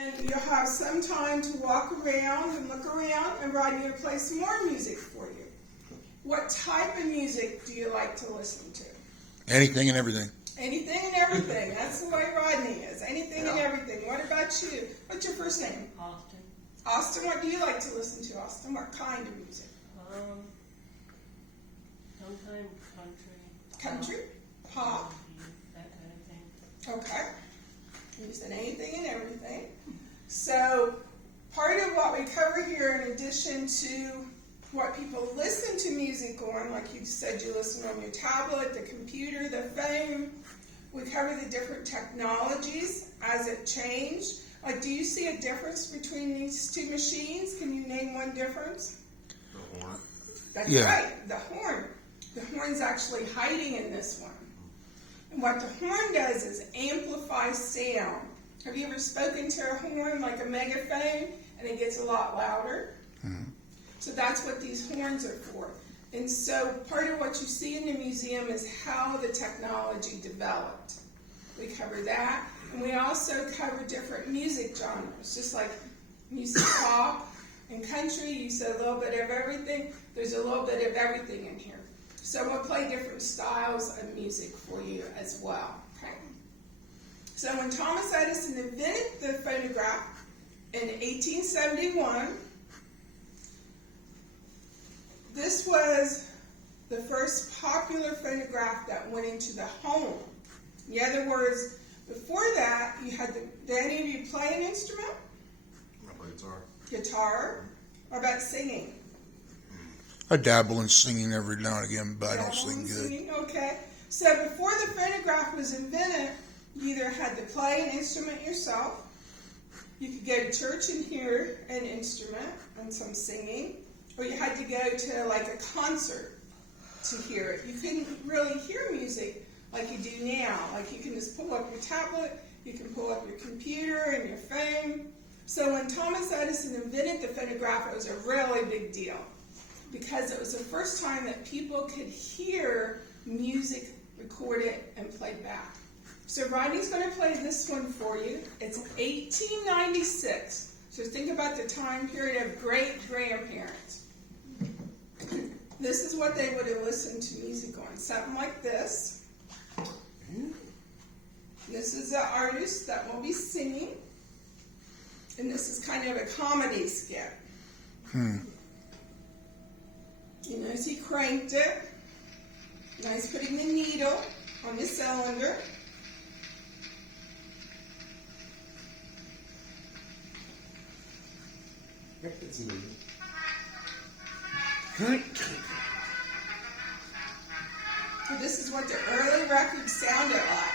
And you'll have some time to walk around and look around, and Rodney will play some more music for you. What type of music do you like to listen to? Anything and everything. Anything and everything. That's the way Rodney is. Anything and everything. What about you? What's your first name? Austin. Austin, what do you like to listen to, Austin? What kind of music? Sometimes country. Country? Pop? That kind of thing. Okay. You said anything and everything. So, part of what we cover here, in addition to what people listen to music on, like you said, you listen on your tablet, the computer, the phone, we cover the different technologies as it changed. Like, do you see a difference between these two machines? Can you name one difference? The horn. That's Yeah. right, the horn. The horn's actually hiding in this one. And what the horn does is amplify sound. Have you ever spoken to a horn like a megaphone and it gets a lot louder? Mm-hmm. So that's what these horns are for. And so part of what you see in the museum is how the technology developed. We cover that. And we also cover different music genres, just like music pop and country. You said a little bit of everything. There's a little bit of everything in here. So we'll play different styles of music for you as well. Okay. So when Thomas Edison invented the phonograph in 1871, this was the first popular phonograph that went into the home. In other words, before that, you had did any of you play an instrument? I play guitar. Guitar? Or about singing? I dabble in singing every now and again, but I don't Dabble sing in good. singing? Okay. So before the phonograph was invented, you either had to play an instrument yourself, you could go to church and hear an instrument and some singing, or you had to go to like a concert to hear it. You couldn't really hear music like you do now. Like you can just pull up your tablet, you can pull up your computer and your phone. So when Thomas Edison invented the phonograph, it was a really big deal because it was the first time that people could hear music recorded and played back. So Rodney's going to play this one for you. It's 1896. So think about the time period of great-grandparents. This is what they would have listened to music on. Something like this. This is the artist that will be singing. And this is kind of a comedy skit. You notice he cranked it. Now he's putting the needle on the cylinder. It's me. So this is what the early records sounded like.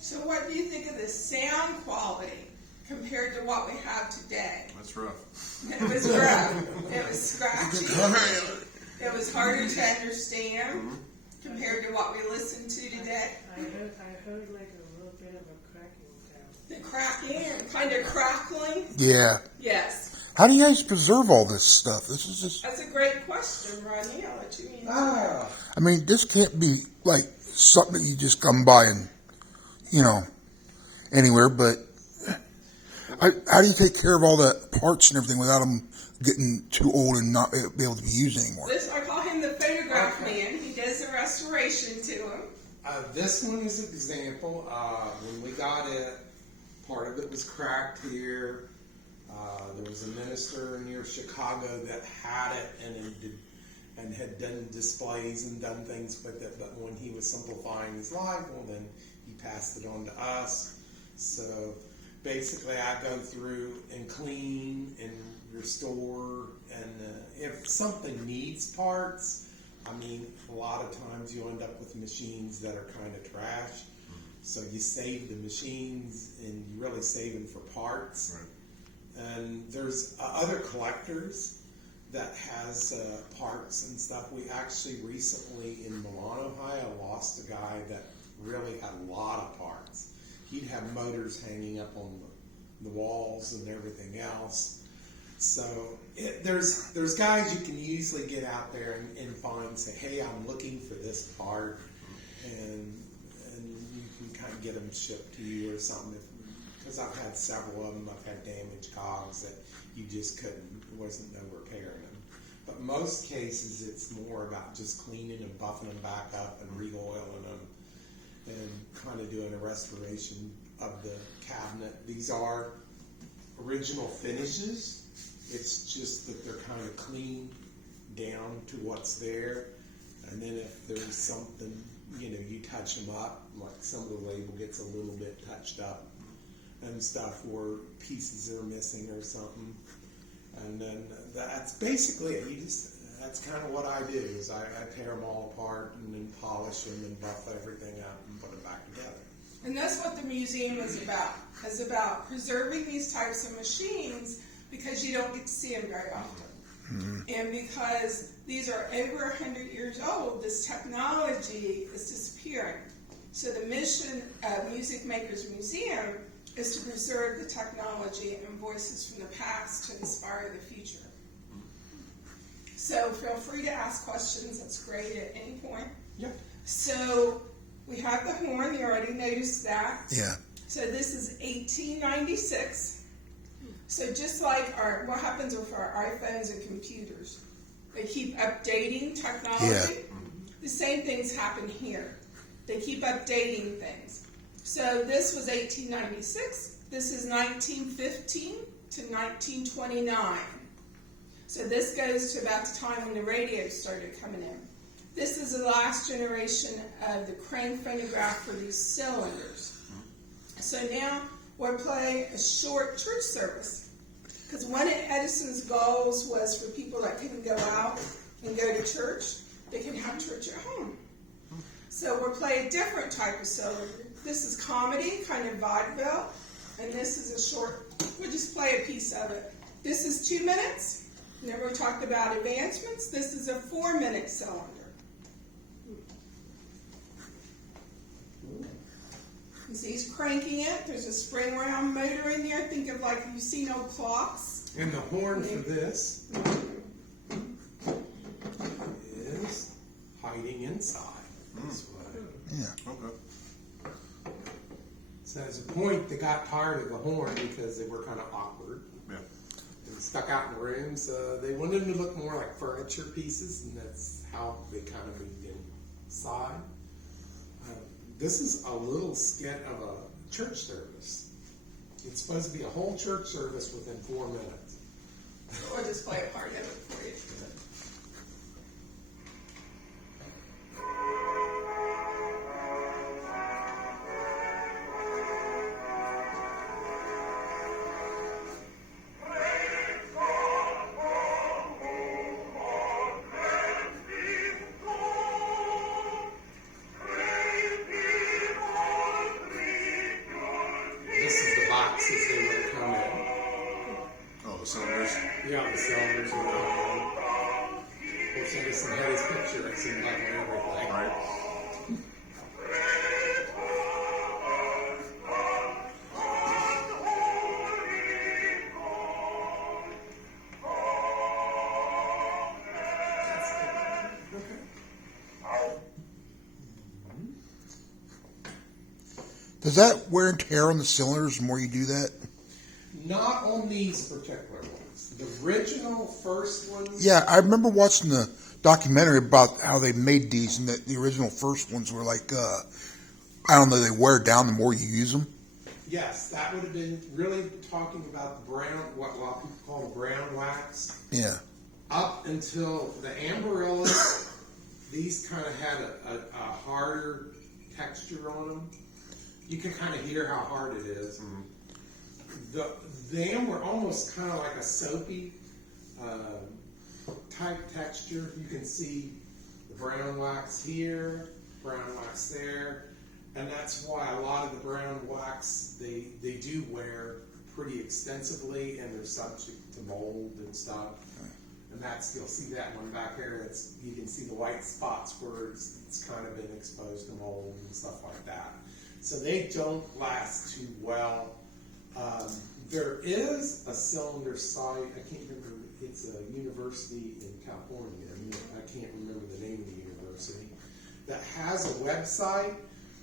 So what do you think of the sound quality compared to what we have today? That's rough. It was rough. It was scratchy. It was harder to understand compared to what we listen to today. I heard like a little bit of a cracking sound. The cracking, kind of crackling. Yeah. Yes. How do you guys preserve all this stuff? This is just, That's a great question, Rodney. I'll let you answer. I mean, this can't be like something that you just come by and, anywhere, but How do you take care of all the parts and everything without them getting too old and not be able to be used anymore? This, I call him the photograph man. He does the restoration to them. This one is an example. When we got it, part of it was cracked here. There was a minister near Chicago that had it and had done displays and done things with it. But when he was simplifying his life, well, then he passed it on to us. So basically, I go through and clean and restore. And if something needs parts, I mean, a lot of times you end up with machines that are kind of trash. So you save the machines and you really save them for parts. Right. And there's other collectors that has parts and stuff. We actually recently in Milan, Ohio, lost a guy that really had a lot of parts. He'd have motors hanging up on the walls and everything else. So there's guys you can easily get out there and find and say, hey, I'm looking for this part, and you can kind of get them shipped to you or something. Because I've had several of them. I've had damaged cogs that you just couldn't, there wasn't no repairing them. But most cases it's more about just cleaning and buffing them back up and re-oiling them and kind of doing a restoration of the cabinet. These are original finishes. It's just that they're kind of cleaned down to what's there. And then if there's something, you touch them up, like some of the label gets a little bit touched up and stuff, or pieces are missing or something. And then that's basically it. That's kind of what I do, is I tear them all apart and then polish them and buff everything up and put them back together. And that's what the museum is about. It's about preserving these types of machines because you don't get to see them very often. Mm-hmm. And because these are over 100 years old, this technology is disappearing. So the mission of Music Makers Museum is to preserve the technology and voices from the past to inspire the future. So feel free to ask questions. That's great at any point. Yep. So we have the horn. You already noticed that. Yeah. So this is 1896. So just like what happens with our iPhones and computers, they keep updating technology. Yeah. The same things happen here. They keep updating things. So this was 1896. This is 1915 to 1929. So this goes to about the time when the radio started coming in. This is the last generation of the crane phonograph for these cylinders. So now we'll play a short church service. Because one of Edison's goals was for people that couldn't go out and go to church, they can have church at home. So we'll play a different type of cylinder. This is comedy, kind of vaudeville, and this is a short, we'll just play a piece of it. This is 2 minutes. Remember we talked about advancements? This is a 4-minute cylinder. You see he's cranking it. There's a spring round motor in there. Think of like you've seen old clocks. And the horn for this is hiding inside this way. Yeah. Okay. So there's a point they got tired of the horn because they were kind of awkward Yeah. and stuck out in the room. So they wanted them to look more like furniture pieces, and that's how they kind of moved inside. This is a little skit of a church service. It's supposed to be a whole church service within 4 minutes. Or just play a part of it for you. This is the boxes they would come in. Oh, the cylinders. Yeah, the cylinders would come in. Of course, Edison had his picture. It seemed like and everything. Right. Does that wear and tear on the cylinders the more you do that? Not on these particular ones. The original first ones. Yeah, I remember watching the documentary about how they made these, and that the original first ones were like, I don't know, they wear down the more you use them. Yes, that would have been really talking about the brown, what a lot of people call the brown wax. Yeah. Up until the Amarillas, these kind of had a harder texture on them. You can kind of hear how hard it is. Them were almost kind of like a soapy type texture. You can see the brown wax here, brown wax there, and that's why a lot of the brown wax they do wear pretty extensively, and they're subject to mold and stuff. And that's, you'll see that one back there. You can see the white spots where it's kind of been exposed to mold and stuff like that. So they don't last too well. There is a cylinder site, I can't remember, it's a university in California, I can't remember the name of the university, that has a website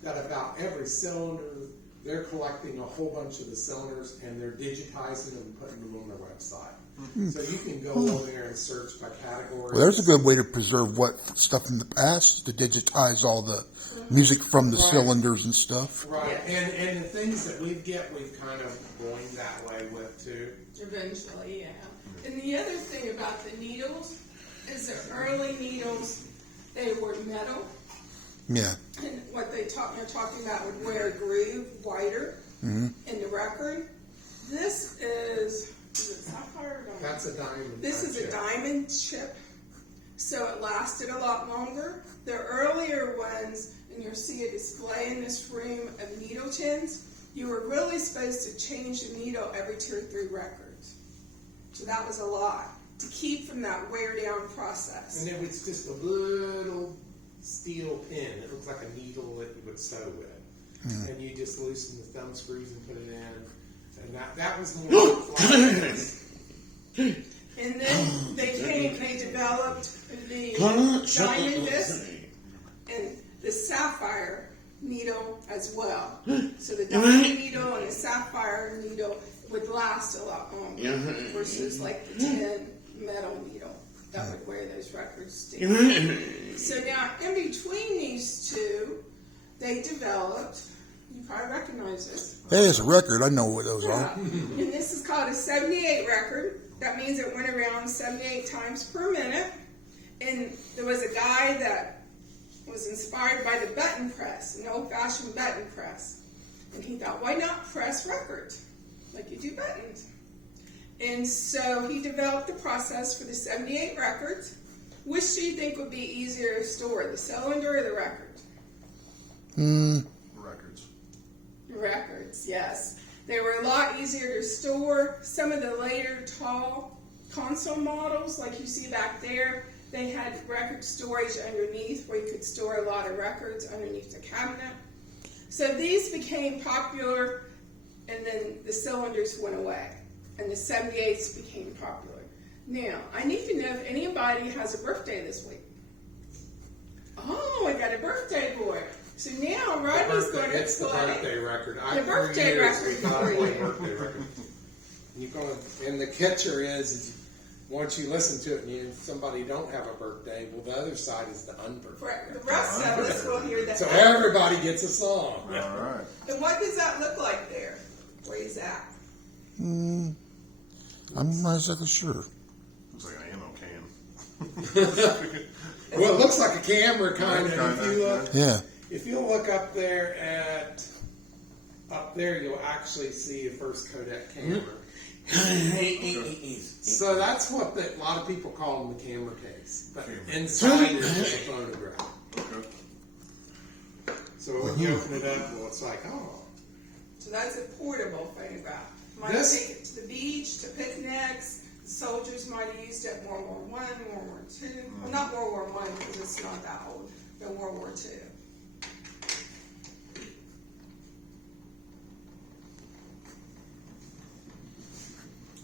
that about every cylinder, they're collecting a whole bunch of the cylinders and they're digitizing them and putting them on their website. So you can go over there and search by category. Well, there's a good way to preserve what stuff from the past, to digitize all the music from the cylinders and stuff. Right, and the things that we've kind of going that way with too. Eventually, yeah. And the other thing about the needles is the early needles, they were metal. Yeah. And what they're talking about would wear a groove wider in the record. This is it sapphire or diamond? That's a diamond. This is a diamond chip, so it lasted a lot longer. The earlier ones, and you'll see a display in this room of needle tins, you were really supposed to change the needle every 2 or 3 records. So that was a lot to keep from that wear down process. And it was just a little steel pin. It looks like a needle that you would sew with. And you just loosen the thumb screws and put it in. And that was more like And then they developed the diamond disc and the sapphire needle as well. So the diamond needle and the sapphire needle would last a lot longer versus like the tin metal needle that would wear those records down. So now in between these two, they developed, you probably recognize this. Hey, it's a record. I know what those are. And this is called a 78 record. That means it went around 78 times per minute. And there was a guy that was inspired by the button press, an old-fashioned button press. And he thought, why not press records like you do buttons? And so he developed the process for the 78 records. Which do you think would be easier to store, the cylinder or the record? Records. Records, yes. They were a lot easier to store. Some of the later tall console models, like you see back there, they had record storage underneath where you could store a lot of records underneath the cabinet. So these became popular, and then the cylinders went away, and the 78s became popular. Now, I need to know if anybody has a birthday this week. Oh, I got a birthday boy. So now Rodney's going to It's the play birthday record. the birthday record We thought for it was you. birthday record. And the catcher is once you listen to it and somebody don't have a birthday, well, the other side is the unbirthday. For the rest of us will hear that. So everybody gets a song. All right. And what does that look like there? Where he's at? I'm not exactly sure. Looks like an ammo can. Well, it looks like a camera kind of. Kinda, If you look, Yeah. if you look up there you'll actually see a first Kodak camera. So that's what a lot of people call them, the camera case. But inside is a phonograph. Okay. So when you open it up, well, it's like, oh. So that's a portable photograph. Might This- take it to the beach, to picnics. Soldiers might have used it in World War I, World War II. Well, not World War I because it's not that old, but World War II.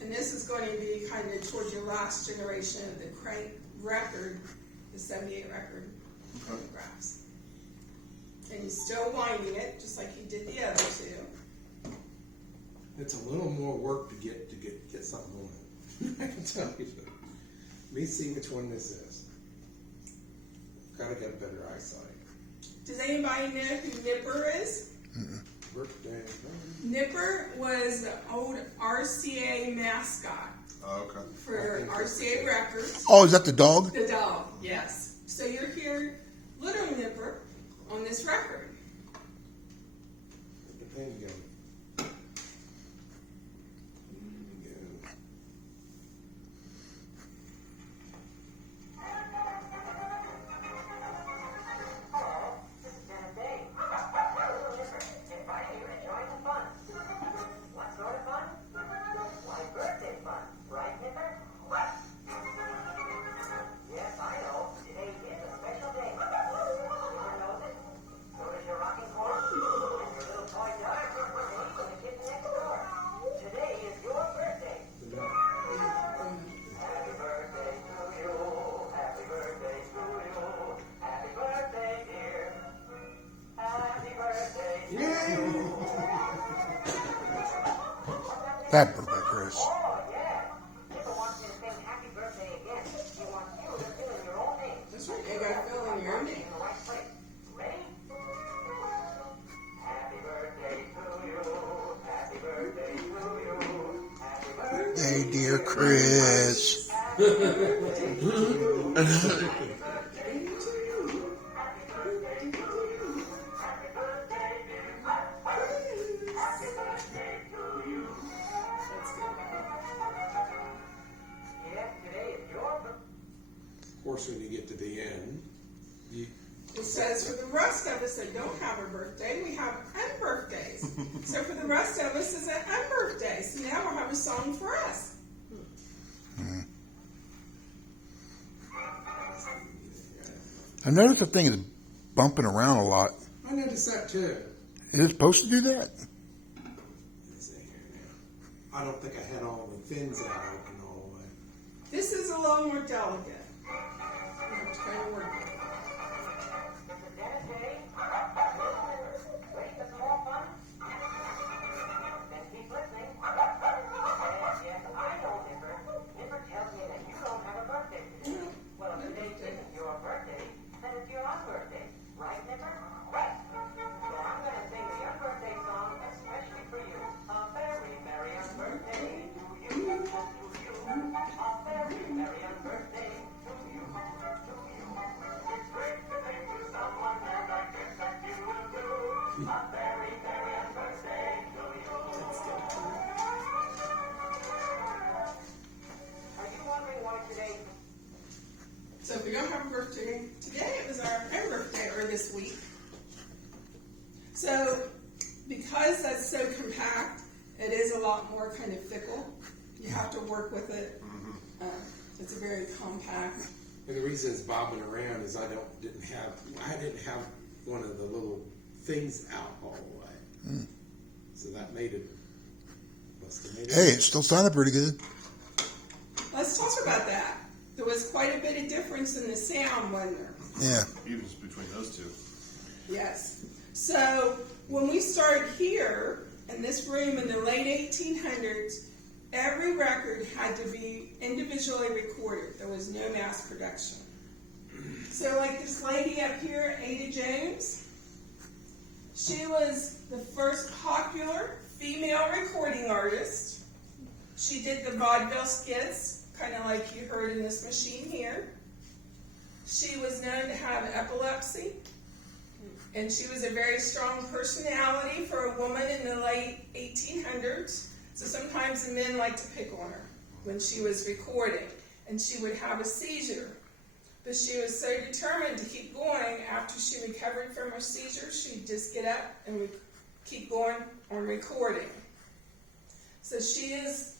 And this is going to be kind of towards your last generation of the crank record, the 78 record photographs. And he's still winding it, just like he did the other two. It's a little more work to get something on it. I can tell you. Let me see which one this is. Gotta get better eyesight. Does anybody know who Nipper is? Birthday. Nipper was the old RCA mascot Oh, okay. for RCA Records. Oh, is that the dog? The dog, yes. So you're hearing Little Nipper on this record. The pen go. Happy birthday, Chris. Oh, yeah. Nipper wants me to sing happy birthday again. He wants you to fill in your own name. That's right, you gotta fill in your own name. In the right place. Ready? Happy birthday to you. Happy birthday to you. Happy birthday. Hey, dear Chris. Happy birthday to you. Happy birthday to you. Happy birthday to you. Happy birthday, dear. Happy birthday to you. Yes, today is your birthday. Of course, when you get to the end, It says for the rest of us that don't have a birthday, we have unbirthdays. So for the rest of us, it's an unbirthday. So now we'll have a song for us. I noticed the thing is bumping around a lot. I noticed that too. Is it supposed to do that? Let's see here now. I don't think I had all the fins out open all the way. This is a little more delicate. I'm trying to work it. This is Dennis Day. Ready for some more fun? Then keep listening. And yes, I know Nipper. Nipper tells me that you don't have a birthday today. Well, if today isn't your birthday, then it's your unbirthday. Right, Nipper? Right. So I'm going to sing the unbirthday song especially for you. A very merry unbirthday to you. To you. A very merry unbirthday to you. To you. It's great to think to someone and I guess that you will do. A very merry unbirthday to you. Are you wondering why today? So if we don't have a birthday today, it was our own birthday or this week. So because that's so compact, it is a lot more kind of fickle. You have to work with it. It's a very compact. And the reason it's bobbing around is I didn't have one of the little things out all the way. So that made it. Must have made it. Hey, it still sounded pretty good. Let's talk about that. There was quite a bit of difference in the sound, wasn't there? Yeah. Even just between those two. Yes. So when we started here in this room in the late 1800s, every record had to be individually recorded. There was no mass production. So like this lady up here, Ada Jones, she was the first popular female recording artist. She did the vaudeville skits, kind of like you heard in this machine here. She was known to have epilepsy, and she was a very strong personality for a woman in the late 1800s. So sometimes the men liked to pick on her when she was recording, and she would have a seizure. But she was so determined to keep going. After she recovered from her seizure, she'd just get up and keep going on recording. So she is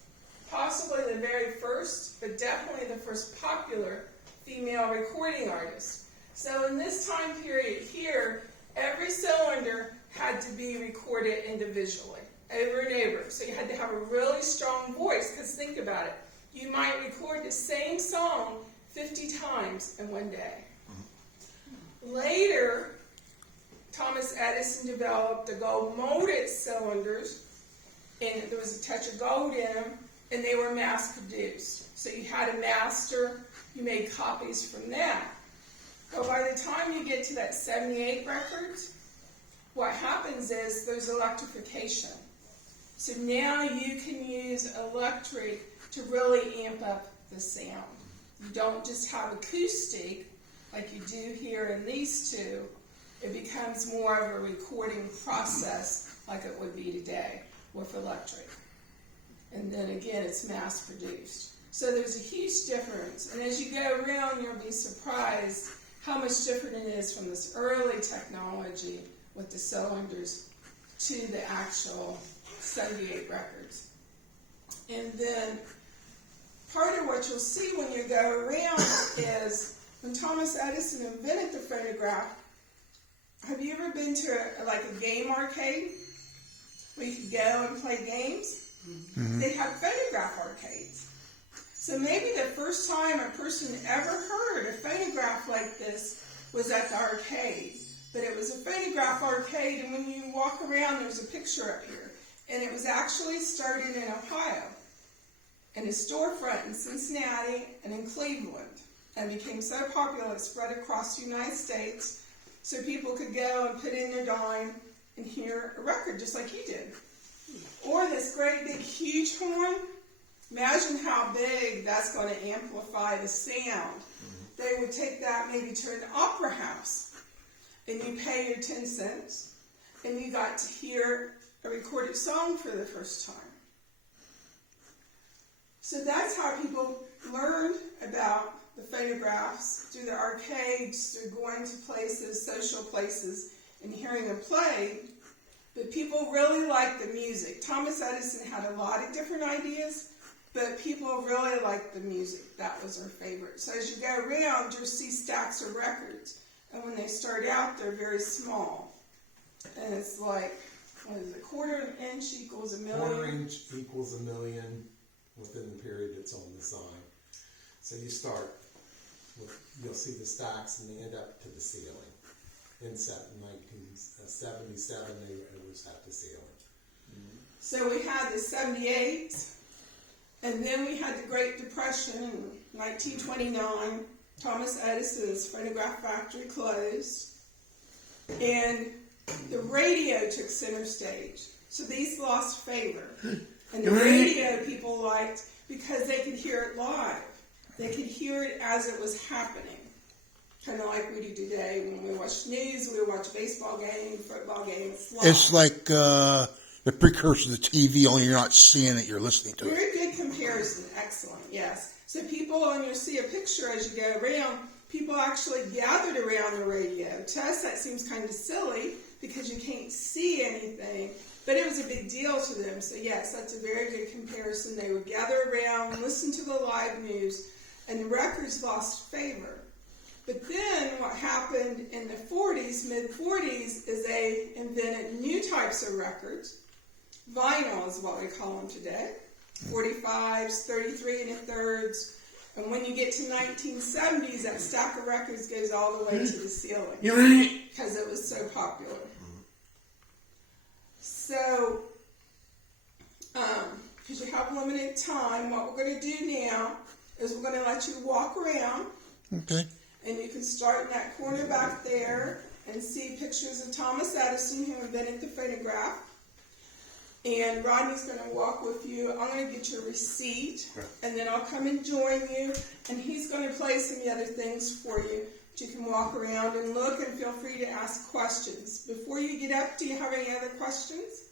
possibly the very first, but definitely the first popular female recording artist. So in this time period here, every cylinder had to be recorded individually, over and over. So you had to have a really strong voice, because think about it. You might record the same song 50 times in one day. Later, Thomas Edison developed the gold molded cylinders, and there was a touch of gold in them, and they were mass produced. So you had a master, you made copies from that. But by the time you get to that 78 records, what happens is there's electrification. So now you can use electric to really amp up the sound. You don't just have acoustic like you do here in these two. It becomes more of a recording process like it would be today with electric. And then again, it's mass produced. So there's a huge difference. And as you go around, you'll be surprised how much different it is from this early technology with the cylinders to the actual 78 records. And then part of what you'll see when you go around is when Thomas Edison invented the phonograph. Have you ever been to a game arcade where you could go and play games? Mm-hmm. They have phonograph arcades. So maybe the first time a person ever heard a phonograph like this was at the arcade. But it was a phonograph arcade, and when you walk around, there's a picture up here. And it was actually started in Ohio, in a storefront in Cincinnati and in Cleveland, and became so popular it spread across the United States, so people could go and put in their dime and hear a record just like you did. Or this great big huge horn. Imagine how big that's going to amplify the sound. They would take that maybe to an opera house, and you pay your 10 cents, and you got to hear a recorded song for the first time. So that's how people learned about the phonographs, through the arcades, through going to places, social places, and hearing them play. But people really liked the music. Thomas Edison had a lot of different ideas, but people really liked the music. That was their favorite. So as you go around, you'll see stacks of records. And when they start out, they're very small. And it's like, what is it, quarter inch equals a million? Quarter inch equals a million within the period that's on the sign. So you start with, you'll see the stacks and they end up to the ceiling. In 1977, it was at the ceiling. So we had the 78, and then we had the Great Depression in 1929. Thomas Edison's phonograph factory closed, and the radio took center stage. So these lost favor. And the radio people liked because they could hear it live. They could hear it as it was happening. Kind of like we do today when we watch news, we watch baseball games, football games. Live. It's like the precursor to TV, only you're not seeing it, you're listening to it. Very good comparison. Excellent, yes. So people, and you'll see a picture as you go around, people actually gathered around the radio. To us, that seems kind of silly because you can't see anything, but it was a big deal to them. So yes, that's a very good comparison. They would gather around, listen to the live news, and the records lost favor. But then what happened in the 40s, mid-40s, is they invented new types of records. Vinyl is what we call them today. 45s, 33 1/3. And when you get to 1970s, that stack of records goes all the way to the ceiling. Because it was so popular. So, because you have limited time, what we're going to do now is we're going to let you walk around. Okay. And you can start in that corner back there and see pictures of Thomas Edison, who invented the phonograph. And Rodney's going to walk with you. I'm going to get your receipt, and then I'll come and join you. And he's going to play some other things for you. But you can walk around and look, and feel free to ask questions. Before you get up, do you have any other questions?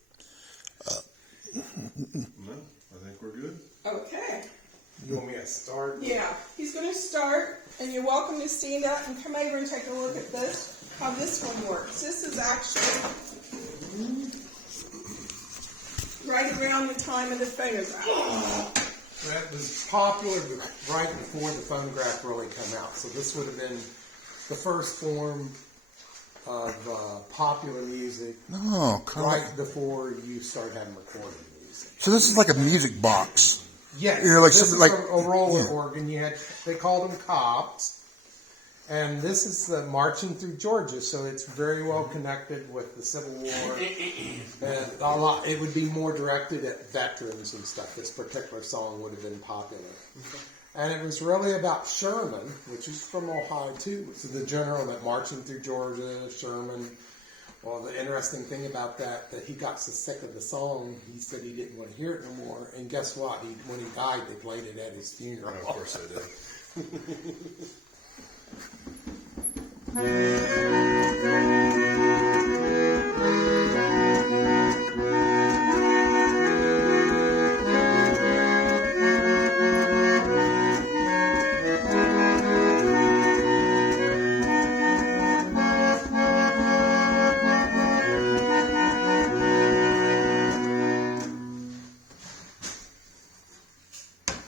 No, I think we're good. Okay. You want me to start? Yeah, he's going to start, and you're welcome to stand up and come over and take a look at this, how this one works. This is actually right around the time of the phonograph. That was popular right before the phonograph really came out. So this would have been the first form of popular music Oh, right before you start having recorded music. so this is like a music box. Yes, You're like this something is like a roller yeah. organ. They called them cops, And this is the Marching Through Georgia, so it's very well connected with the Civil War. And a lot, it would be more directed at veterans and stuff. This particular song would have been popular. And it was really about Sherman, which is from Ohio too. So the general that marching through Georgia, Sherman. Well, the interesting thing about that he got so sick of the song, he said he didn't want to hear it no more. And guess what? When he died, they played it at his funeral. Of course they did.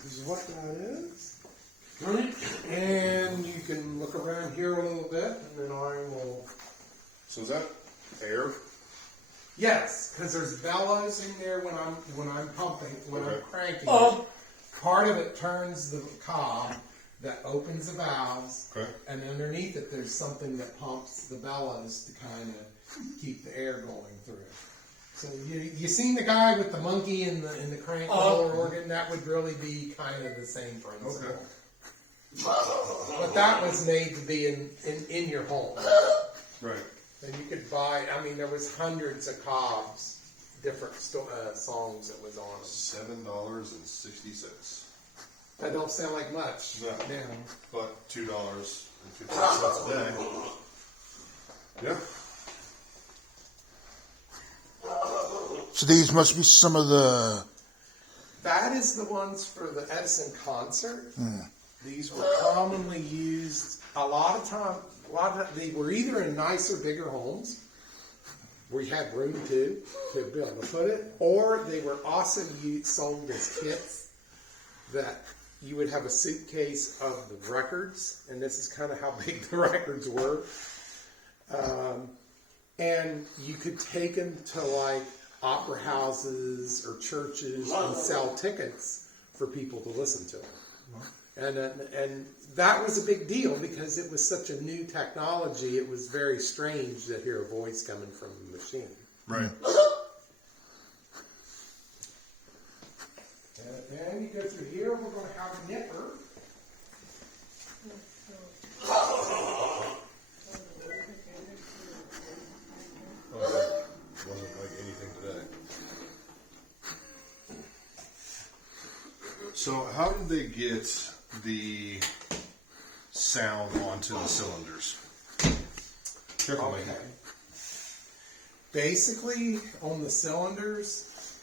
This is what that is. And you can look around here a little bit, and then I will. So is that air? Yes, because there's bellows in there when I'm pumping, when I'm Okay. cranking. Oh. Part of it turns the cob that opens the valves, Okay. and underneath it there's something that pumps the bellows to kind of keep the air going through. So you seen the guy with the monkey in the crank roller organ? That would really be kind of the same principle. Okay. But that was made to be in your home. Right. And you could buy, I mean, there was hundreds of cobs, different songs that was on them. $7.60. That don't sound like much. No. Yeah. But $2.50 a day. Yeah. So these must be some of the. That is the ones for the Edison concert. These were commonly used a lot of time. They were either in nicer, bigger homes where you had room to be able to put it, or they were also sold as kits that you would have a suitcase of the records, and this is kind of how big the records were. And you could take them to like opera houses or churches and sell tickets for people to listen to them. And that was a big deal because it was such a new technology. It was very strange to hear a voice coming from a machine. Right. And then you go through here, we're going to have a nipper. Oh, it wasn't like anything today. So how did they get the sound onto the cylinders? Careful, Okay. Mikey. Basically, on the cylinders,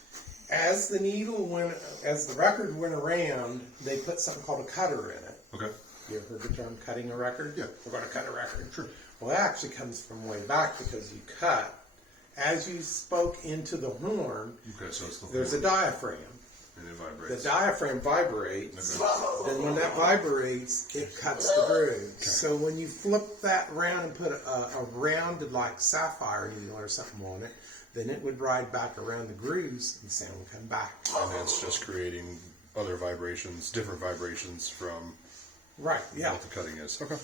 as the record went around, they put something called a cutter in it. Okay. You ever heard the term cutting a record? Yeah. We're going to cut a record. Sure. Well, that actually comes from way back because you cut. As you spoke into the horn, Okay, so it's the there's a horn, diaphragm. and it The vibrates. diaphragm vibrates. Okay. Then when that vibrates, it cuts the groove. So when you flip that round and put a rounded like sapphire needle or something on it, then it would ride back around the grooves and the sound would come back. And that's just creating other vibrations, different vibrations from Right, yeah. what the cutting is. Okay.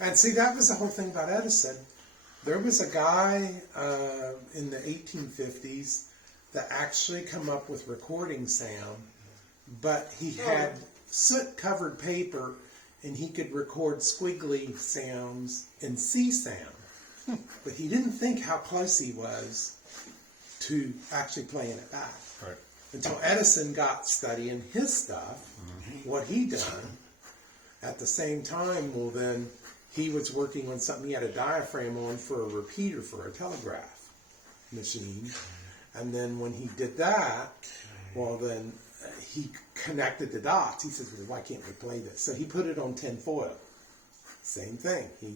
And see, that was the whole thing about Edison. There was a guy in the 1850s that actually come up with recording sound, but he had soot-covered paper, and he could record squiggly sounds and C sound. But he didn't think how close he was to actually playing it back. Right. Until Edison got studying his stuff, what he done. At the same time, well then, he was working on something, he had a diaphragm on for a repeater for a telegraph machine. And then when he did that, well then, he connected the dots. He says, well, why can't we play this? So he put it on tin foil. Same thing. He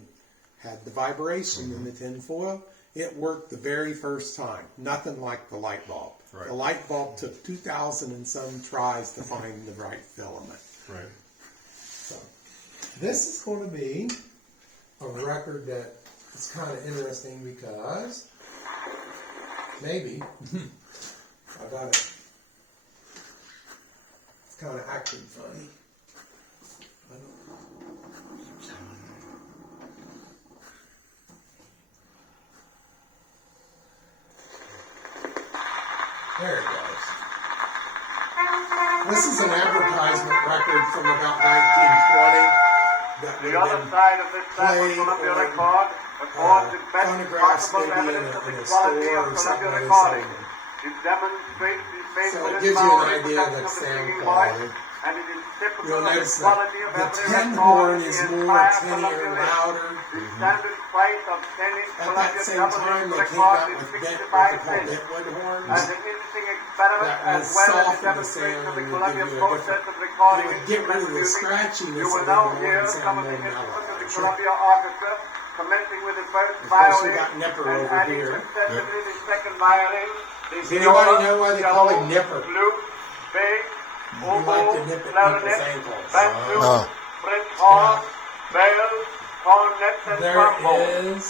had the vibration in the tin foil. It worked the very first time. Nothing like the light bulb. Right. The light bulb took 2,000 and some tries to find the right filament. Right. So, this is going to be a record that is kind of interesting because maybe I got it. It's kind of acting funny. I don't. This is an advertisement record from about 1920 that The we've other been side of this map of played Columbia on record records the best phonographs possible maybe evidence of in the a quality store of or something Columbia of this recording. sort. It demonstrates the So faithfulness, it gives you power, an and idea of protection the of the sound singing quality. voice, and it is typical You'll of the notice that quality of the every tin record horn in is the more entire tinnier, Columbia list. louder. The standard price of 10-inch At that Columbia same double time, disc they came record out is with what they 65 call cents. Bentwood horns. As an interesting experiment, That as was well as a soften the demonstration sound of the and Columbia give you a process different. of recording It would get rid of instrumental the music, scratchiness you of will the now horn hear and some sound of the more instruments of the mellow. Columbia Orchestra, commencing with the first Of course, we violin got Nipper and over adding here. successively the second violin. Does anybody know why they call him Nipper? Flute, bass, He liked to oboe, nip at clarinet, people's ankles. banjo, Oh. French horn, bells, cornets, and There trombones. is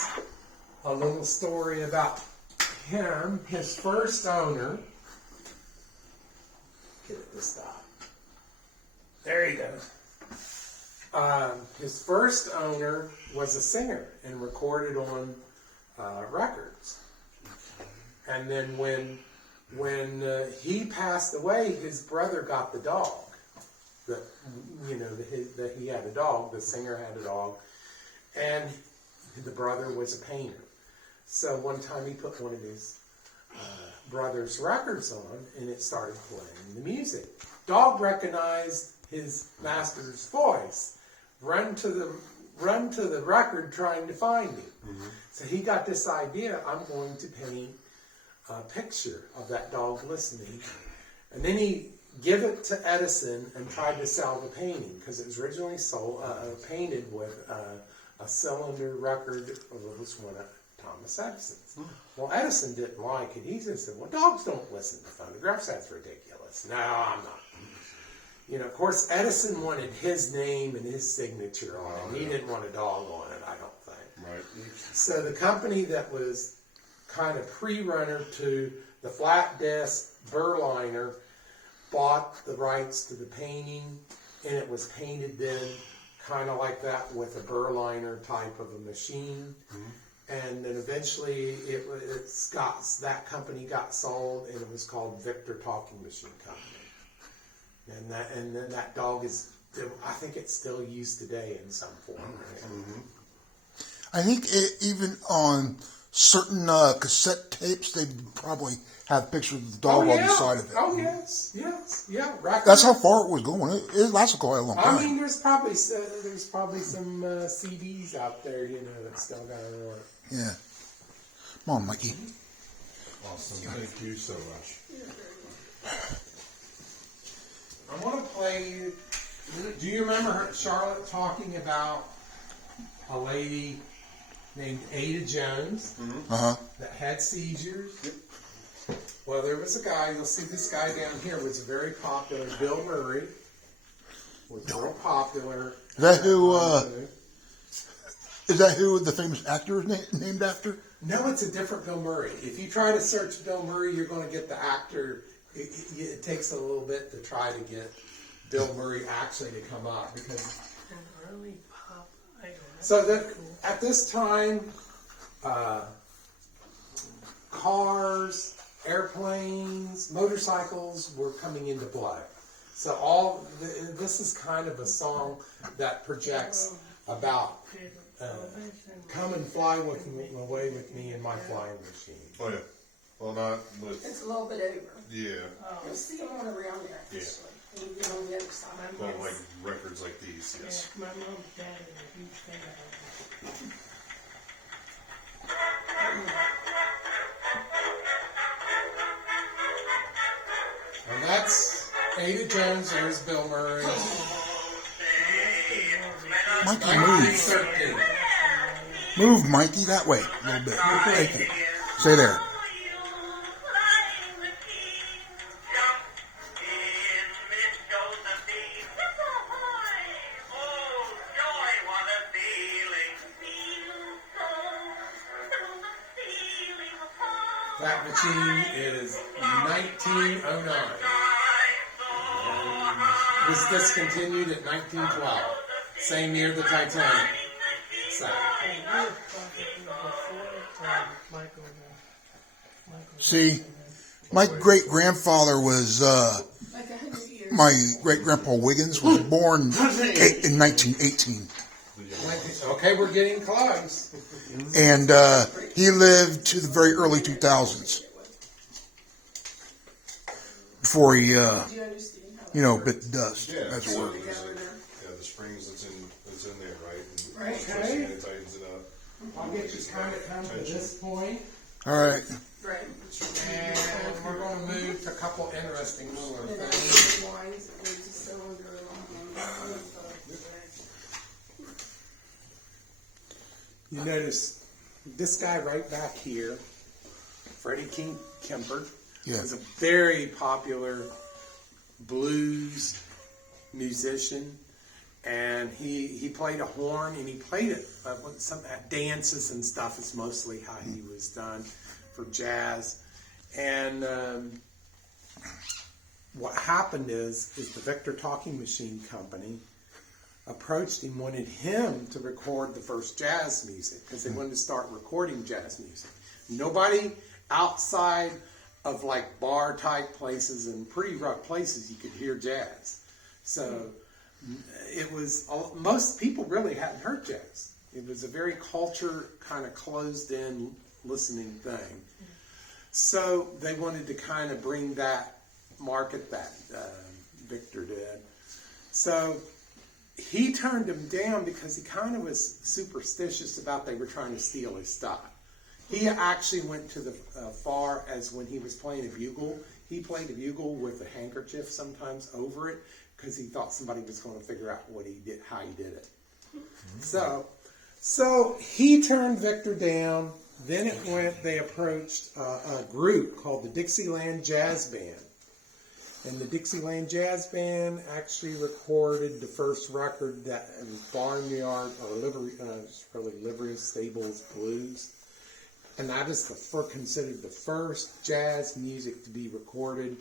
a little story about him. His first owner. Get it to stop. There he goes. His first owner was a singer and recorded on records. And then when he passed away, his brother got the dog. That he had a dog. The singer had a dog, and the brother was a painter. So one time he put one of his brother's records on, and it started playing the music. Dog recognized his master's voice. Run to the record trying to find him. Mm-hmm. So he got this idea: I'm going to paint a picture of that dog listening, and then he give it to Edison and tried to sell the painting because it was originally painted with a cylinder record of this one of Thomas Edison's. Well, Edison didn't like it. He just said, "Well, dogs don't listen to phonographs. That's ridiculous." No, I'm not. Of course, Edison wanted his name and his signature on it. He didn't want a dog on it, I don't think. Right. So the company that was kind of pre-runner to the flat disc Berliner bought the rights to the painting, and it was painted then kind of like that with a Berliner type of a machine. Mm-hmm. And then eventually that company got sold, and it was called Victor Talking Machine Company. And then that dog is, I think it's still used today in some form. Mm-hmm. I think even on certain cassette tapes, they probably have pictures of the dog on the side of it. Oh yes, yeah. Records. That's how far it was going. It lasted quite a long time. I mean, there's probably some CDs out there, that still got it on. Yeah. Come on, Mikey. Awesome. Thank you so much. I want to play you. Do you remember Charlotte talking about a lady named Ada Jones that had seizures? Yep. Well, there was a guy. You'll see this guy down here was very popular. Bill Murray was real popular. Is that who? Is that who the famous actor is named after? No, it's a different Bill Murray. If you try to search Bill Murray, you're going to get the actor. It takes a little bit to try to get Bill Murray actually to come up because. An early pop idol. So at this time, cars, airplanes, motorcycles were coming into play. So this is kind of a song that projects about come and fly away with me in my flying machine. Oh yeah. Well, not with. It's a little bit over. Yeah. You'll see them on around there, Yeah. actually. And you get on the other side. Well, like records like these. Yes. Yeah, my mom's dad is a huge fan of it. And that's Ada Jones. There's Bill Murray. Mikey, move. 1913. Move, Mikey, that way a little bit. Thank you. Stay there. That machine is 1909. And was discontinued at 1912. Same year the Titanic. So, See, my great grandfather was Like 100 years My great grandpa Wiggins was born in 1918, Okay, we're getting close. and he lived to the very early 2000s before he, Do you understand how bit the dust. Yeah, That's so work. there's the springs that's in there, right? And Right. twisting it, it tightens it up. I'll get you kind of come to this point, All right. Right. and we're going to move to a couple interesting little And then things. the lines, there's a cylinder on You notice this guy right back here, Freddie King Kemper, Yeah. was a very popular blues musician, and he played a horn, and he played it at dances and stuff. Is mostly how he was done for jazz. And what happened is the Victor Talking Machine Company approached him, wanted him to record the first jazz music because they wanted to start recording jazz music. Nobody outside of like bar type places and pretty rough places you could hear jazz. So it was, most people really hadn't heard jazz. It was a very culture kind of closed in listening thing. So they wanted to kind of bring that market that Victor did. So he turned him down because he kind of was superstitious about they were trying to steal his stuff. He actually went to the far as when he was playing a bugle, he played a bugle with a handkerchief sometimes over it because he thought somebody was going to figure out what he did, how he did it. So he turned Victor down. Then they approached a group called the Dixieland Jazz Band. And the Dixieland Jazz Band actually recorded the first record that Barnyard or Livery Stables Blues. And that is considered the first jazz music to be recorded.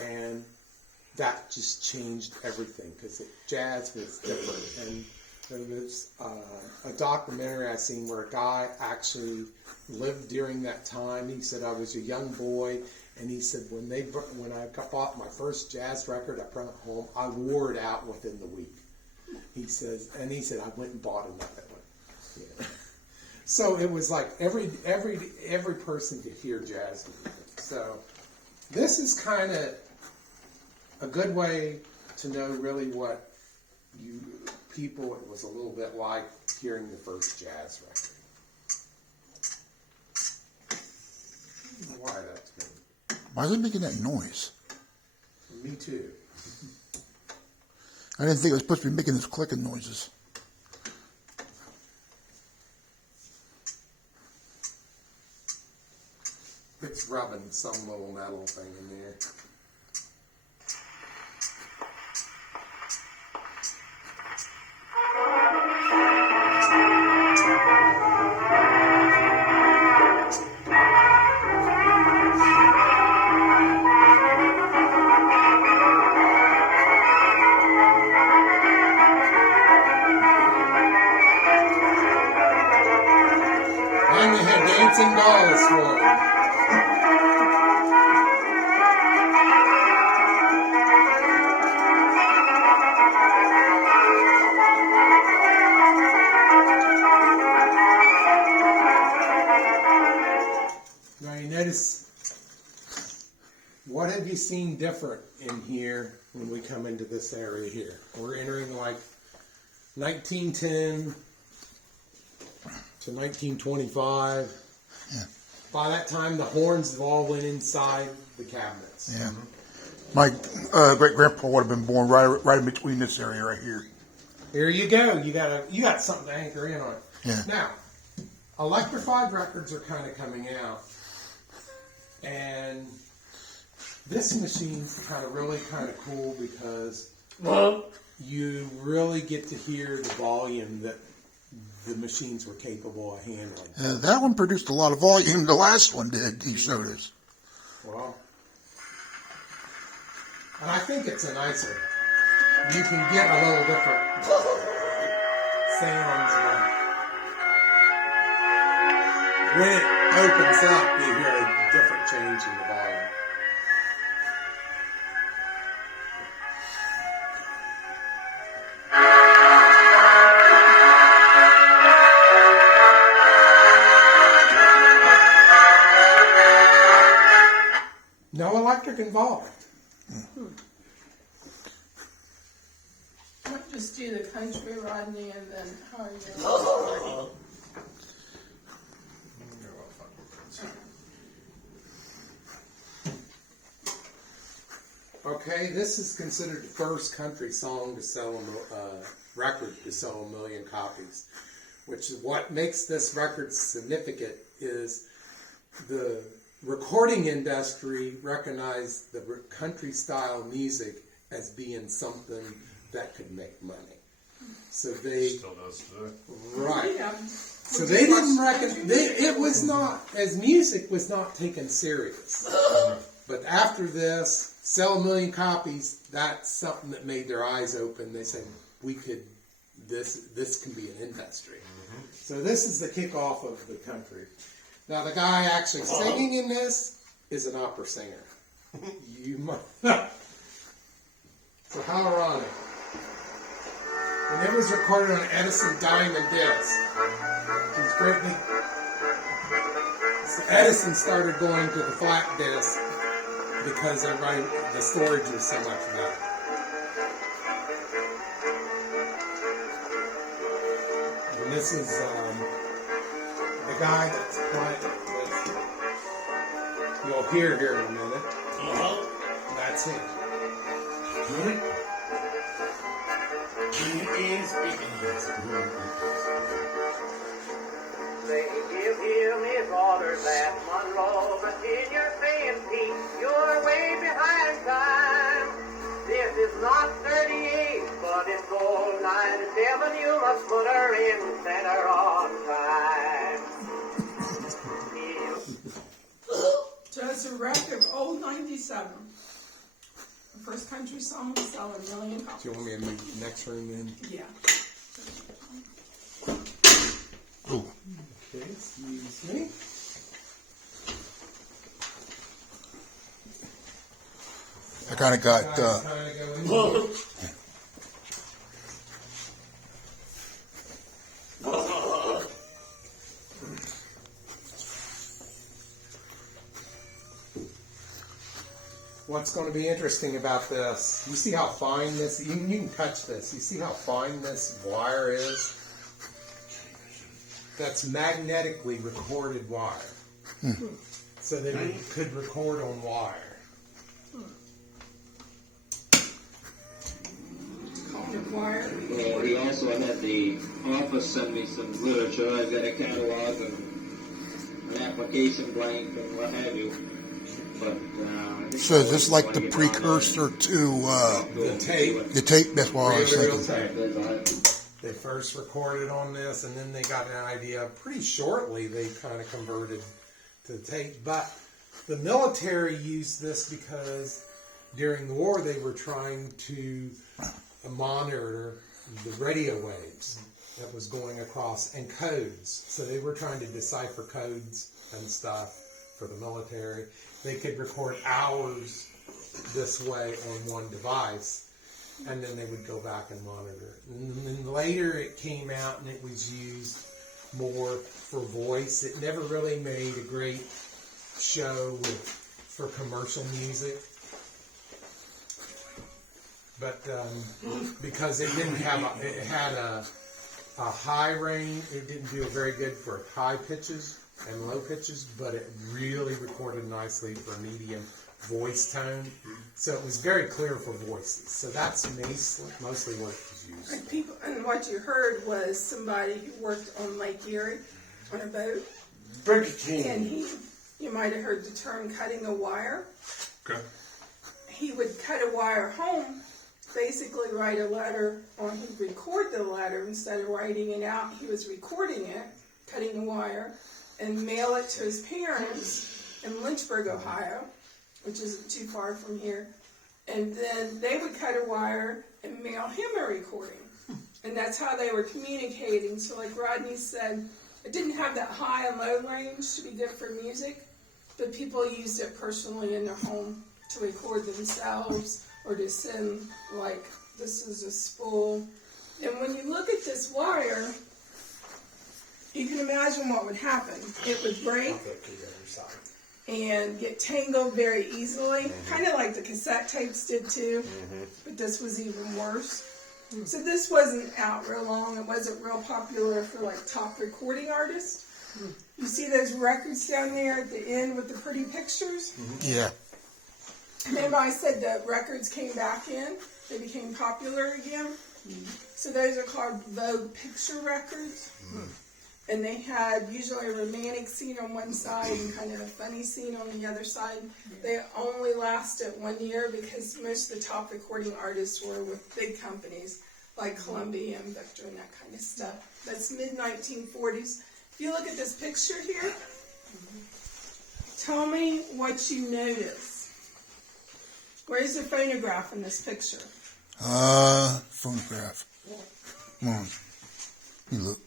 And that just changed everything because jazz was different. And there was a documentary I seen where a guy actually lived during that time. He said, I was a young boy. And he said, when I bought my first jazz record, I brought it home. I wore it out within the week. He said, I went and bought another one. Yeah. So it was like every person could hear jazz music. So this is kind of a good way to know really what people it was a little bit like hearing the first jazz record. I don't know why that's good. Why is it making that noise? Me too. I didn't think it was supposed to be making those clicking noises. It's rubbing some little metal thing in there. And they had dancing dolls for it. Now you notice, what have you seen different in here when we come into this area here? We're entering like 1910 to 1925. Yeah. By that time, the horns have all went inside the cabinets. Yeah. My great grandpa would have been born right in between this area right here. Here you go. You got something to anchor in on. Yeah. Now, electrified records are kind of coming out, and this machine's really kind of cool because you really get to hear the volume that the machines were capable of handling. That one produced a lot of volume. The last one did. He showed us. Well, and I think it's a nicer. You can get a little different sounds when it opens up. You hear a different change in the volume. electric involved. Not just do the country, Rodney, and then how are you? Okay, this is considered the first country song to sell record to sell 1 million copies. Which is what makes this record significant is the recording industry recognized the country style music as being something that could make money. So they Still does today. right. Yeah. So they didn't reckon it was not as music was not taken serious. But after this, sell 1 million copies. That's something that made their eyes open. They said we could. This can be an industry. So this is the kickoff of the country. Now the guy actually singing in this is an opera singer. You must. So how ironic. And it was recorded on Edison Diamond disc. These great big. So Edison started going to the flat disc because the storage was so much better. And this is the guy that's playing. You'll hear here in a minute. That's him. Get it? They give him his orders at Monroe, but in your saying, Pete, you're way behind time. This is not 38, but it's old 97. You must put her in center on time. So it's a record of old 97. The first country song to sell 1 million copies. Do you want me to move the next room in? Yeah. Ooh. Okay, excuse me. I kind of got, Kinda go in here. What's going to be interesting about this, you see how fine this, you can touch this, you see how fine this wire is? That's magnetically recorded wire. So they could record on wire. Choir. Well, he also had the office send me some literature. I've got a catalog and an application blank and what have you. But I think so is this like the precursor to The tape. the tape? That's what I was Real thinking. tape. They first recorded on this, and then they got an idea. Pretty shortly, they kind of converted to the tape. But the military used this because during the war, they were trying to monitor the radio waves that was going across and codes. So they were trying to decipher codes and stuff for the military. They could record hours this way on one device, and then they would go back and monitor it. And then later it came out and it was used more for voice. It never really made a great show for commercial music. But because it didn't have it had a high range, it didn't do very good for high pitches and low pitches, but it really recorded nicely for medium voice tone. So it was very clear for voices. So that's mostly what it was used. And people, and what you heard was somebody who worked on Lake Erie on a boat, and you might have heard the term cutting a wire. Okay. He would cut a wire home, basically write a letter, or he'd record the letter instead of writing it out. He was recording it, cutting the wire, and mail it to his parents in Lynchburg, Ohio, which isn't too far from here. And then they would cut a wire and mail him a recording. And that's how they were communicating. So like Rodney said, it didn't have that high and low range to be good for music, but people used it personally in their home to record themselves or to send, like, this is a spool. And when you look at this wire, you can imagine what would happen. It would break, and get tangled very easily, kind of like the cassette tapes did too, but this was even worse. So this wasn't out real long. It wasn't real popular for like top recording artists. You see those records down there at the end with the pretty pictures? Yeah. Remember I said the records came back in? They became popular again? So those are called Vogue picture records. And they had usually a romantic scene on one side and kind of a funny scene on the other side. They only lasted 1 year because most of the top recording artists were with big companies like Columbia and Victor and that kind of stuff. That's mid-1940s. If you look at this picture here, tell me what you notice. Where's the phonograph in this picture? Phonograph. Come on. You look.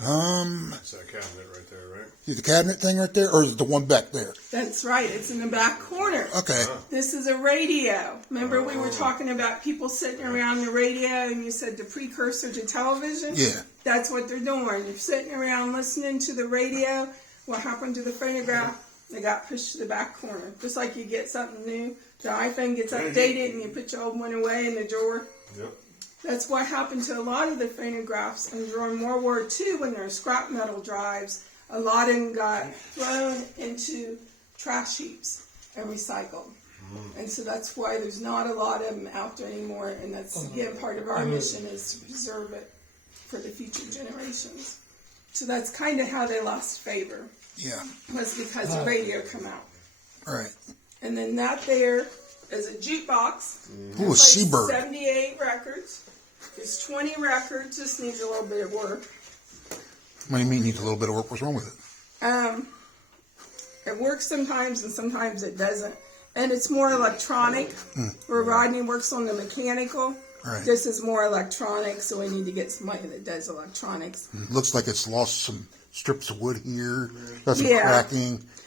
That's that cabinet right there, right? Is the cabinet thing right there, or is it the one back there? That's right. It's in the back corner. Okay. This is a radio. Remember we were talking about people sitting around the radio and you said the precursor to television? Yeah. That's what they're doing. They're sitting around listening to the radio. What happened to the phonograph? They got pushed to the back corner. Just like you get something new. The iPhone gets updated and you put your old one away in the drawer. Yep. That's what happened to a lot of the phonographs. And during World War II, when there were scrap metal drives, a lot of them got thrown into trash heaps and recycled. And so that's why there's not a lot of them out there anymore. And that's, again, part of our mission is to preserve it for the future generations. So that's kind of how they lost favor. Yeah. Was because the radio come out. Right. And then that there is a jukebox. Ooh, a Plays Seabird. 78 records. There's 20 records. Just needs a little bit of work. What do you mean needs a little bit of work? What's wrong with it? It works sometimes and sometimes it doesn't. And it's more electronic. Where Rodney works on the mechanical. Right. This is more electronic, so we need to get somebody that does electronics. It looks like it's lost some strips of wood here. Got some Yeah.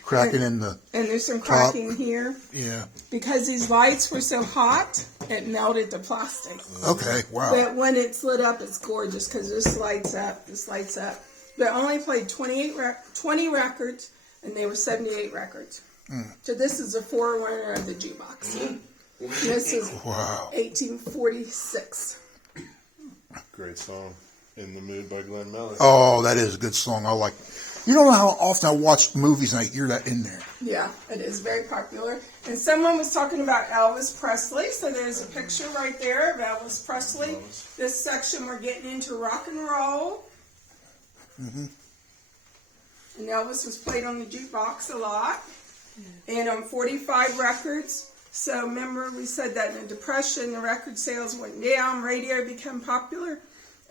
cracking in the. And there's some Top. cracking here. Yeah. Because these lights were so hot, it melted the plastic. Okay. Wow. But when it's lit up, it's gorgeous because this lights up, But I only played 20 records, and they were 78 records. So this is a forerunner of the jukebox. This is Wow. 1846. Great song. In the Mood by Glenn Miller. Oh, that is a good song. I like. You don't know how often I watch movies and I hear that in there. Yeah, it is very popular. And someone was talking about Elvis Presley, so there's a picture right there of Elvis Presley. This section we're getting into rock and roll. And Elvis was played on the jukebox a lot. And on 45 records. So remember we said that in the Depression, the record sales went down, radio became popular.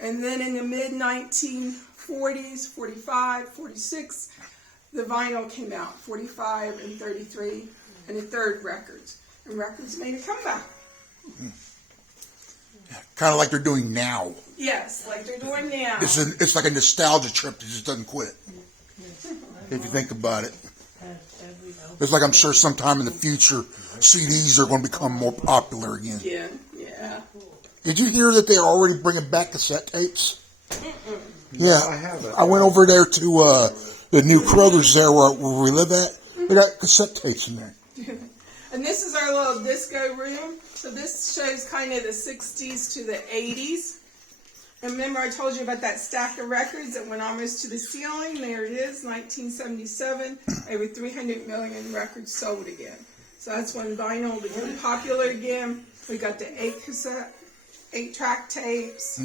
And then in the mid-1940s, 45, 46, the vinyl came out, 45 and 33, and the third records. And records made a comeback. Kind of like they're doing now. Yes, like they're doing now. It's like a nostalgia trip that just doesn't quit. If you think about it. It's like I'm sure sometime in the future, CDs are going to become more popular again. Yeah. Did you hear that they're already bringing back cassette tapes? Yeah, I haven't. I went over there to the new Kroger's there where we live at. They got cassette tapes in there. And this is our little disco room. So this shows kind of the 60s to the 80s. And remember I told you about that stack of records that went almost to the ceiling? There it is, 1977. Over 300 million records sold again. So that's when vinyl became popular again. We got the 8-track tapes.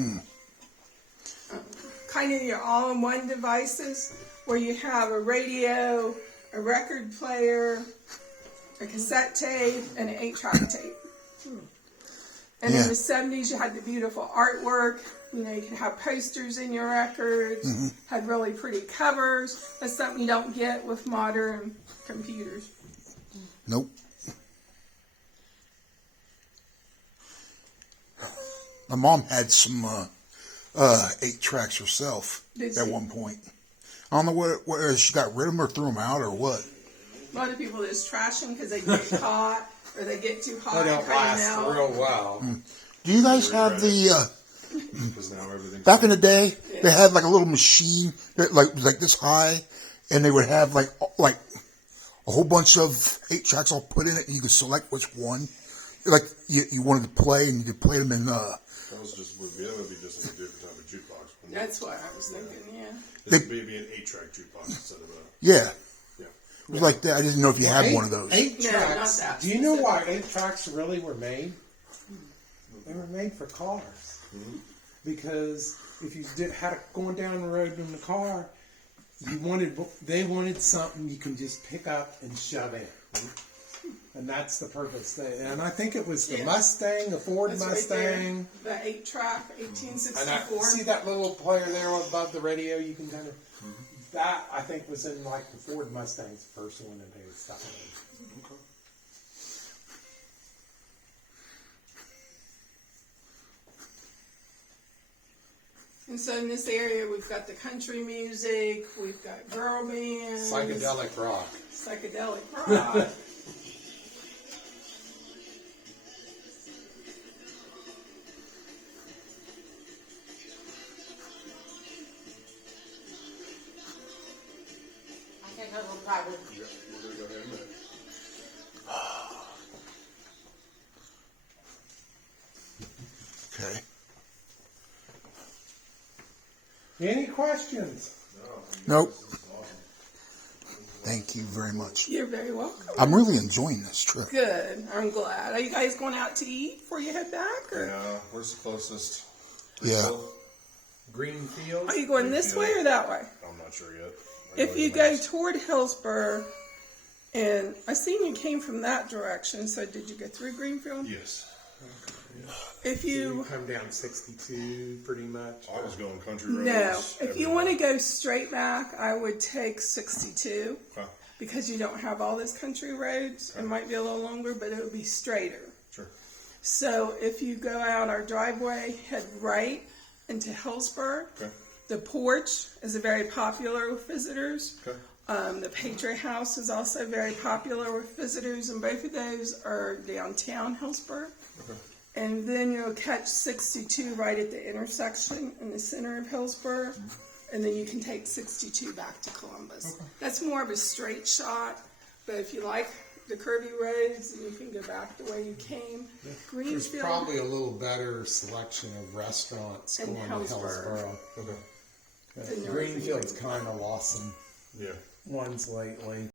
Kind of your all-in-one devices where you have a radio, a record player, a cassette tape, and an 8-track tape. And in the 70s, you had the beautiful artwork. You know, you could have posters in your records, had really pretty covers. That's something you don't get with modern computers. Nope. My mom had some 8 tracks herself at one point. I don't know what she got rid of them or threw them out or what. A lot of people just trash them because they get caught or they get too hot. They don't and cut 'em last out. real well. Do you guys have the Because now everything's back in the day? They had like a little machine that like was like this high, and they would have like a whole bunch of 8 tracks all put in it, and you could select which one. Like you wanted to play, and you could play them in. That was just would be just like a different type of jukebox. That's what I was thinking. Yeah. This would be an 8-track jukebox instead of a. Yeah. Yeah. It was like that. I didn't know if you had one of those. 8 No, tracks. not that Do you know why 8 tracks really were made? They were made for cars. Because if you had it going down the road in the car, they wanted something you can just pick up and shove in. And that's the purpose thing. And I think it was the Mustang, the Ford That's Mustang. right there. The 8-track, And 1864. see that little player there above the radio? You can kind of. That, I think, was in like the Ford Mustang's first one that they stuck in. Okay. And so in this area, we've got the country music, we've got girl bands, Psychedelic rock. psychedelic rock. I think I will private. Yeah, we're gonna go ahead in a minute. Okay. Any questions? Nope. Thank you very much. You're very welcome. I'm really enjoying this trip. Good. I'm glad. Are you guys going out to eat before you head back? Or Yeah, where's the closest? Yeah. Greenfield. are you going this way or that way? I'm not sure yet. If you go toward Hillsboro, and I seen you came from that direction, so did you go through Greenfield? Yes. If You you come down 62 pretty much. I was going country roads. no, if you everywhere. want to go straight back, I would take 62 Okay. because you don't have all those country roads. It might be a little longer, but it would be straighter. Sure. So if you go out our driveway, head right into Hillsboro. Okay. The porch is very popular with visitors. Okay. The Patriot House is also very popular with visitors, and both of those are downtown Hillsboro. Okay. And then you'll catch 62 right at the intersection in the center of Hillsboro, and then you can take 62 back to Columbus. That's more of a straight shot, but if you like the curvy roads, then you can go back the way you came. There's Greenfield. probably a little better selection of restaurants In going to Hillsboro. Hillsboro. Okay. Then you're Greenfield's kind of lost some Yeah. ones lately.